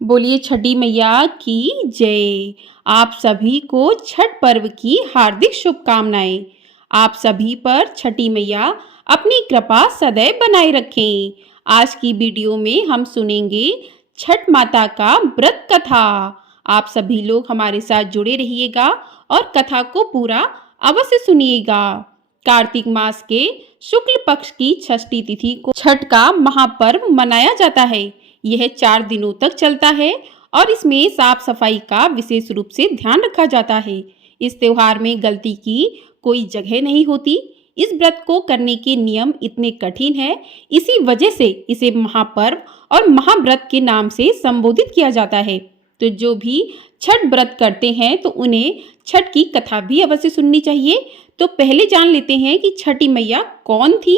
बोलिए छठी मैया की जय। आप सभी को छठ पर्व की हार्दिक शुभकामनाएं। आप सभी पर छठी मैया अपनी कृपा सदैव बनाए रखें। आज की वीडियो में हम सुनेंगे छठ माता का व्रत कथा। आप सभी लोग हमारे साथ जुड़े रहिएगा और कथा को पूरा अवश्य सुनिएगा। कार्तिक मास के शुक्ल पक्ष की षष्ठी तिथि को छठ का महापर्व मनाया जाता है। यह 4 दिनों तक चलता है और इसमें साफ सफाई का विशेष रूप से ध्यान रखा जाता है। इस त्योहार में गलती की कोई जगह नहीं होती। इस व्रत को करने के नियम इतने कठिन हैं, इसी वजह से इसे महापर्व और महाव्रत के नाम से संबोधित किया जाता है। तो जो भी छठ व्रत करते हैं तो उन्हें छठ की कथा भी अवश्य सुननी चाहिए। तो पहले जान लेते हैं कि छठी मैया कौन थी।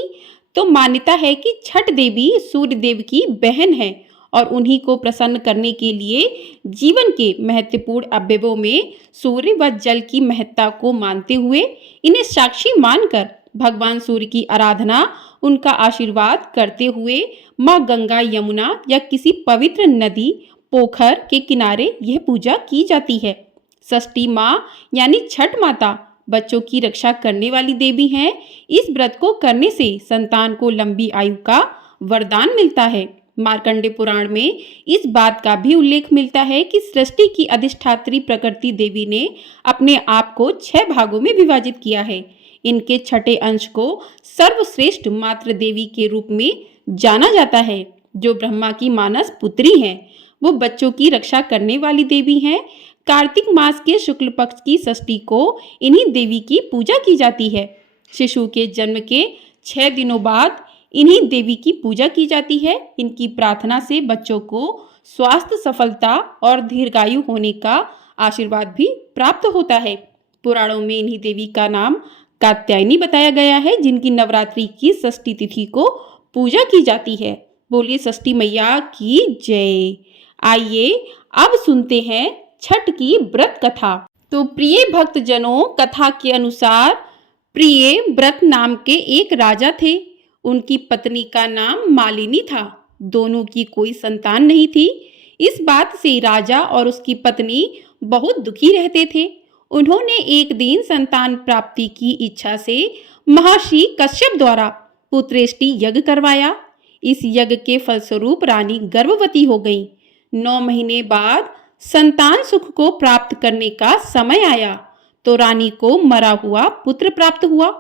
तो मान्यता है कि छठ देवी सूर्य देव की बहन है और उन्हीं को प्रसन्न करने के लिए जीवन के महत्वपूर्ण अवयवों में सूर्य व जल की महत्ता को मानते हुए इन्हें साक्षी मानकर भगवान सूर्य की आराधना, उनका आशीर्वाद करते हुए माँ गंगा, यमुना या किसी पवित्र नदी, पोखर के किनारे यह पूजा की जाती है। षष्ठी माँ यानी छठ माता बच्चों की रक्षा करने वाली देवी हैं। इस व्रत को करने से संतान को लंबी आयु का वरदान मिलता है। मार्कंडेय पुराण में इस बात का भी उल्लेख मिलता है कि सृष्टि की अधिष्ठात्री प्रकृति देवी ने अपने आप को 6 भागों में विभाजित किया है। इनके छठे अंश को सर्वश्रेष्ठ मातृ देवी के रूप में जाना जाता है, जो ब्रह्मा की मानस पुत्री हैं। वो बच्चों की रक्षा करने वाली देवी हैं। कार्तिक मास के शुक्ल पक्ष की षष्ठी को इन्हीं देवी की पूजा की जाती है। शिशु के जन्म के 6 दिनों बाद इन्हीं देवी की पूजा की जाती है। इनकी प्रार्थना से बच्चों को स्वास्थ्य, सफलता और दीर्घायु होने का आशीर्वाद भी प्राप्त होता है। पुराणों में इन्हीं देवी का नाम कात्यायनी बताया गया है, जिनकी नवरात्रि की षष्ठी तिथि को पूजा की जाती है। बोलिए षष्ठी मैया की जय। आइए अब सुनते हैं छठ की व्रत कथा। तो प्रिय भक्तजनों, कथा के अनुसार प्रिय व्रत नाम के एक राजा थे। उनकी पत्नी का नाम मालिनी था। दोनों की कोई संतान नहीं थी। इस बात से राजा और उसकी पत्नी बहुत दुखी रहते थे। उन्होंने एक दिन संतान प्राप्ति की इच्छा से महर्षि कश्यप द्वारा पुत्रेष्टि यज्ञ करवाया। इस यज्ञ के फलस्वरूप रानी गर्भवती हो गई। 9 महीने बाद संतान सुख को प्राप्त करने का समय आया तो रानी को मरा हुआ पुत्र प्राप्त हुआ।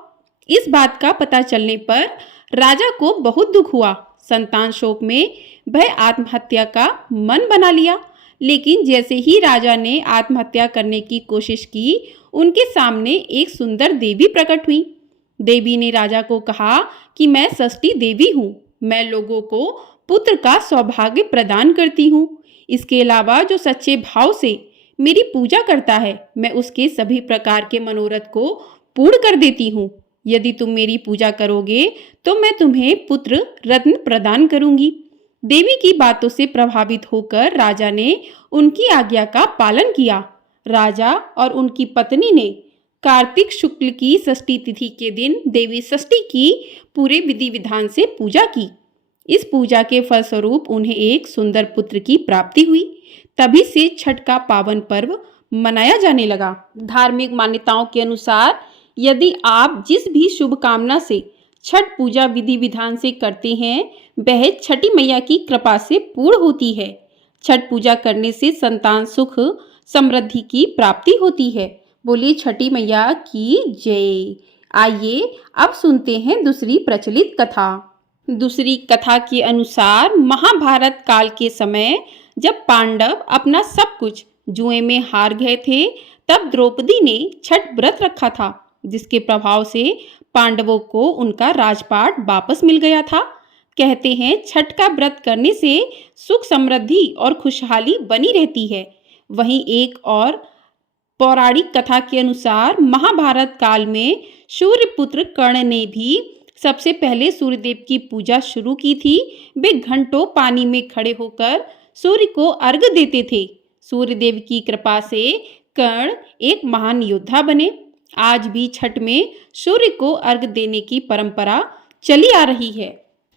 इस बात का पता चलने पर राजा को बहुत दुख हुआ। संतान शोक में वह आत्महत्या का मन बना लिया। लेकिन जैसे ही राजा ने आत्महत्या करने की कोशिश की, उनके सामने एक सुंदर देवी प्रकट हुई। देवी ने राजा को कहा कि मैं षष्ठी देवी हूँ। मैं लोगों को पुत्र का सौभाग्य प्रदान करती हूँ। इसके अलावा जो सच्चे भाव से मेरी पूजा करता है, मैं उसके सभी प्रकार के मनोरथ को पूर्ण कर देती हूँ। यदि तुम मेरी पूजा करोगे तो मैं तुम्हें पुत्र रत्न प्रदान करूंगी। देवी की बातों से प्रभावित होकर राजा ने उनकी आज्ञा का पालन किया। राजा और उनकी पत्नी ने कार्तिक शुक्ल की षष्ठी तिथि के दिन देवी षष्ठी की पूरे विधि विधान से पूजा की। इस पूजा के फलस्वरूप उन्हें एक सुंदर पुत्र की प्राप्ति हुई। तभी से छठ का पावन पर्व मनाया जाने लगा। धार्मिक मान्यताओं के अनुसार यदि आप जिस भी शुभ कामना से छठ पूजा विधि विधान से करते हैं, वह छठी मैया की कृपा से पूर्ण होती है। छठ पूजा करने से संतान सुख, समृद्धि की प्राप्ति होती है। बोलिए छठी मैया की जय। आइए अब सुनते हैं दूसरी प्रचलित कथा। दूसरी कथा के अनुसार महाभारत काल के समय जब पांडव अपना सब कुछ जुए में हार गए थे, तब द्रौपदी ने छठ व्रत रखा था, जिसके प्रभाव से पांडवों को उनका राजपाट वापस मिल गया था। कहते हैं छठ का व्रत करने से सुख, समृद्धि और खुशहाली बनी रहती है। वहीं एक और पौराणिक कथा के अनुसार महाभारत काल में सूर्यपुत्र कर्ण ने भी सबसे पहले सूर्यदेव की पूजा शुरू की थी। वे घंटों पानी में खड़े होकर सूर्य को अर्घ्य देते थे। सूर्यदेव की कृपा से कर्ण एक महान योद्धा बने। आज भी छठ में सूर्य को अर्घ्य देने की परंपरा चली आ रही है।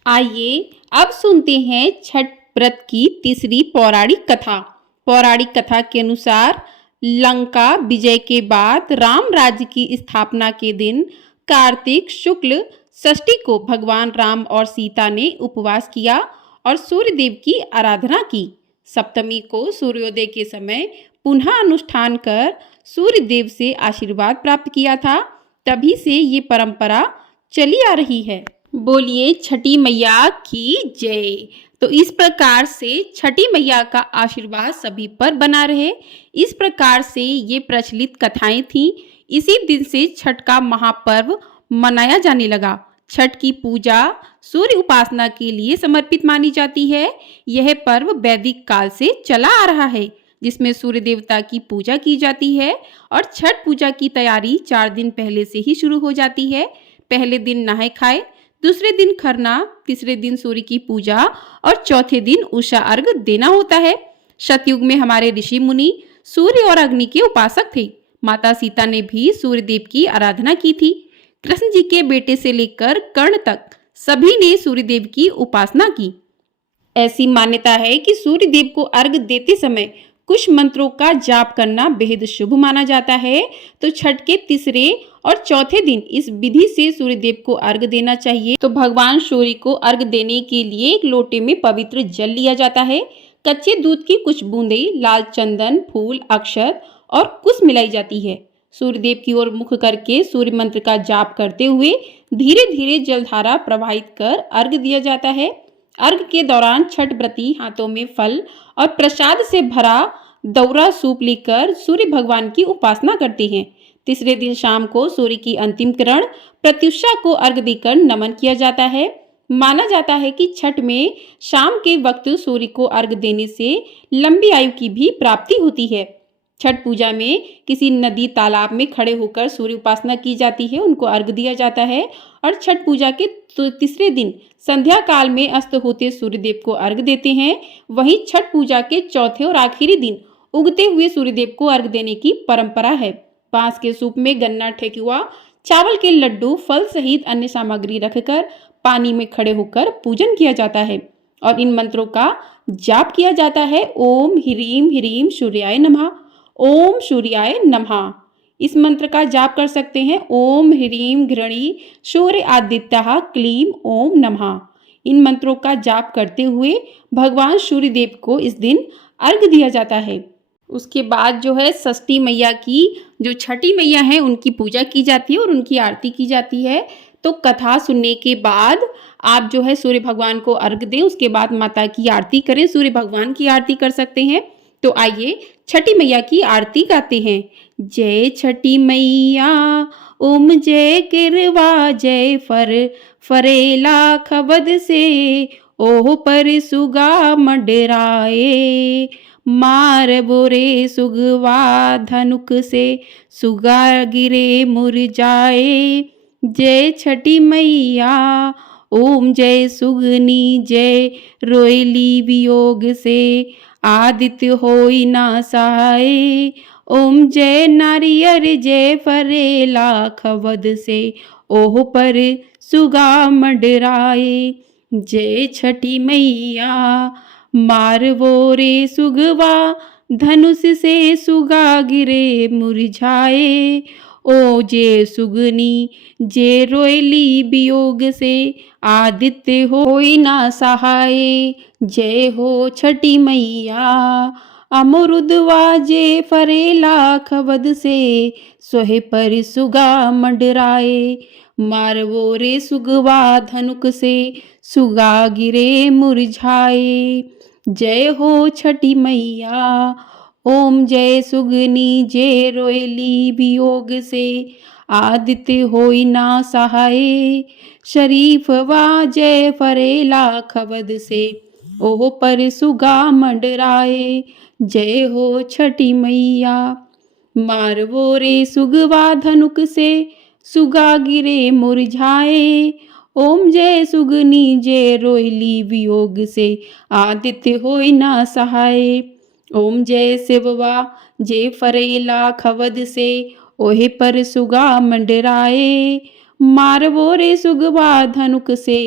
आइए अब सुनते हैं छठ व्रत की तीसरी पौराणिक कथा। पौराणिक कथा के अनुसार लंका विजय के बाद राम राज्य की स्थापना के दिन कार्तिक शुक्ल षष्ठी को भगवान राम और सीता ने उपवास किया और सूर्य देव की आराधना की। सप्तमी को सूर्योदय के समय पुनः अनुष्ठान कर सूर्य देव से आशीर्वाद प्राप्त किया था। तभी से ये परंपरा चली आ रही है। बोलिए छठी मैया की जय। तो इस प्रकार से छठी मैया का आशीर्वाद सभी पर बना रहे, इस प्रकार से ये प्रचलित कथाएं थीं। इसी दिन से छठ का महापर्व मनाया जाने लगा। छठ की पूजा सूर्य उपासना के लिए समर्पित मानी जाती है। यह पर्व वैदिक काल से चला आ रहा है, जिसमें सूर्य देवता की पूजा की जाती है और छठ पूजा की तैयारी 4 दिन पहले से ही शुरू हो जाती है। पहले दिन नहाए खाए, दूसरे दिन खरना, तीसरे दिन सूर्य की पूजा और चौथे दिन उषा अर्घ देना होता है। सतयुग में हमारे ऋषि मुनि सूर्य और अग्नि के उपासक थे। माता सीता ने भी सूर्य देव की आराधना की थी। कृष्ण जी के बेटे से लेकर कर्ण तक सभी ने सूर्य देव की उपासना की। ऐसी मान्यता है कि सूर्य देव को अर्घ देते समय कुछ मंत्रों का जाप करना बेहद शुभ माना जाता है। तो छठ के तीसरे और चौथे दिन इस विधि से सूर्य देव को अर्घ देना चाहिए। तो भगवान सूर्य को अर्घ देने के लिए एक लोटे में पवित्र जल लिया जाता है। कच्चे दूध की कुछ बूंदें, लाल चंदन, फूल, अक्षत और कुश मिलाई जाती है। सूर्य देव की ओर मुख करके सूर्य मंत्र का जाप करते हुए धीरे धीरे जलधारा प्रवाहित कर अर्घ दिया जाता है। अर्घ के दौरान छठ व्रती हाथों में फल और प्रसाद से भरा दौरा सूप लेकर सूर्य भगवान की उपासना करते हैं। तीसरे दिन शाम को सूर्य की अंतिम किरण प्रत्युषा को अर्घ देकर नमन किया जाता है। माना जाता है कि छठ में शाम के वक्त सूर्य को अर्घ देने से लंबी आयु की भी प्राप्ति होती है। छठ पूजा में किसी नदी तालाब में खड़े होकर सूर्य उपासना की जाती है, उनको अर्घ दिया जाता है। और छठ पूजा के तीसरे दिन संध्या काल में अस्त होते सूर्य देव को अर्घ देते हैं। वहीं छठ पूजा के चौथे और आखिरी दिन उगते हुए सूर्य देव को अर्घ देने की परंपरा है। बांस के सूप में गन्ना, ठेकुआ, चावल के लड्डू, फल सहित अन्य सामग्री रखकर पानी में खड़े होकर पूजन किया जाता है और इन मंत्रों का जाप किया जाता है। ओम ह्रीम ह्रीम सूर्याय नमः, ओम सूर्याय नमः। इस मंत्र का जाप कर सकते हैं। ओम ह्रीम घृणी सूर्य आदित्यः क्लीम ओम नमः। इन मंत्रों का जाप करते हुए भगवान सूर्य देव को इस दिन अर्घ दिया जाता है। उसके बाद जो है षष्ठी मैया की, जो छठी मैया है, उनकी पूजा की जाती है और उनकी आरती की जाती है। तो कथा सुनने के बाद आप जो है सूर्य भगवान को अर्घ दें, उसके बाद माता की आरती करें, सूर्य भगवान की आरती कर सकते हैं। तो आइए छठी मैया की आरती गाते हैं। जय छठी मैया ओम जय गिरवा जय फरेला खबद से ओह पर सुगा मंडराए मार बोरे सुगवा धनुक से सुगा गिरे मुरझाए। जय छठी मैया ओम जय सुगनी जय रोयली वियोग से आदित्य होई ना सहाय। ओम जय नारियर जय फरेला खवद से ओह पर सुगा मंडराए। जय छठी मैया मार वो रे सुगवा धनुष से सुगा गिरे मुरझाए। ओ जे सुगनी जे रोयली वियोग से आदित्य होई ना सहाय। जय हो छठी मैया अमरुदवा जे फरेला खबद से सोहे पर सुगा मंडराए मारवो रे सुगवा धनुक से सुगा गिरे मुरझाए। जय हो छठी मैया ओम जय सुगनी जय रोयली वियोग से आदित्य होई ना सहाय। शरीफ वा जय फरेला खबद से ओह पर सुगा मंडराए। जय हो छठी मैया मारवो रे सुगवा धनुक से सुगा गिरे मुरझाए। ओम जय सुगनी जय रोयली वियोग से आदित्य होई ना सहाय। ओम जय शिववा जय फरेला खवद से ओहे पर सुगा मंडराए मारवो रे सुगवा धनुक से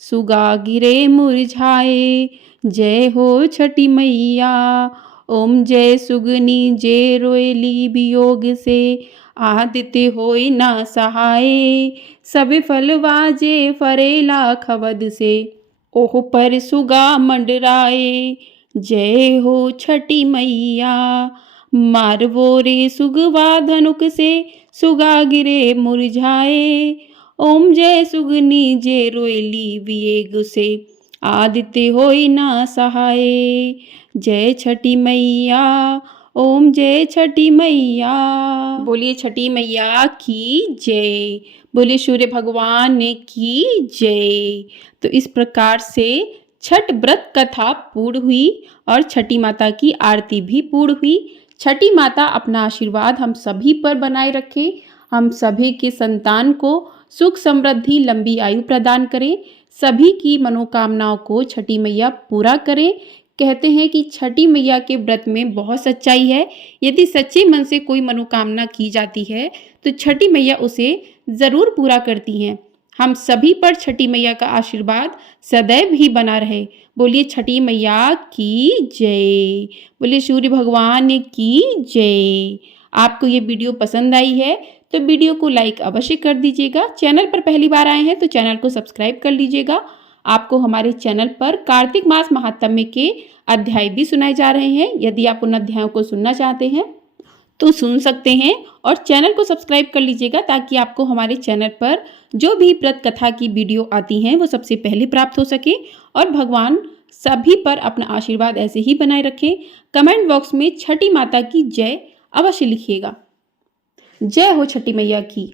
सुगा गिरे मुरझाए। जय हो छठी मैया। ओम जय सुगनी जय रोयली वियोग से, आदित्य होय ना सहाय, सब फलवा जे फरेला खवद से, ओह पर सुगा मंडराए। जय हो छठी मैया। मारवो रे सुगवा धनुक से, सुगा गिरे मुरझाए। ओम जय सुगनी जय रोयली वियोग से, आदित्य होय ना सहाय। जय छठी मैया। ओम जय छठी मैया। बोलिए छठी मैया की जय। बोलिए सूर्य भगवान की जय। तो इस प्रकार से छठ व्रत कथा पूर्ण हुई और छठी माता की आरती भी पूर्ण हुई। छठी माता अपना आशीर्वाद हम सभी पर बनाए रखे, हम सभी के संतान को सुख समृद्धि लंबी आयु प्रदान करें, सभी की मनोकामनाओं को छठी मैया पूरा करें। कहते हैं कि छठी मैया के व्रत में बहुत सच्चाई है। यदि सच्चे मन से कोई मनोकामना की जाती है तो छठी मैया उसे ज़रूर पूरा करती हैं। हम सभी पर छठी मैया का आशीर्वाद सदैव ही बना रहे। बोलिए छठी मैया की जय। बोलिए सूर्य भगवान की जय। आपको ये वीडियो पसंद आई है तो वीडियो को लाइक अवश्य कर दीजिएगा। चैनल पर पहली बार आए हैं तो चैनल को सब्सक्राइब कर लीजिएगा। आपको हमारे चैनल पर कार्तिक मास महात्म्य के अध्याय भी सुनाए जा रहे हैं। यदि आप उन अध्यायों को सुनना चाहते हैं तो सुन सकते हैं और चैनल को सब्सक्राइब कर लीजिएगा ताकि आपको हमारे चैनल पर जो भी व्रत कथा की वीडियो आती हैं वो सबसे पहले प्राप्त हो सके और भगवान सभी पर अपना आशीर्वाद ऐसे ही बनाए रखें। कमेंट बॉक्स में छठी माता की जय अवश्य लिखिएगा। जय हो छठी मैया की।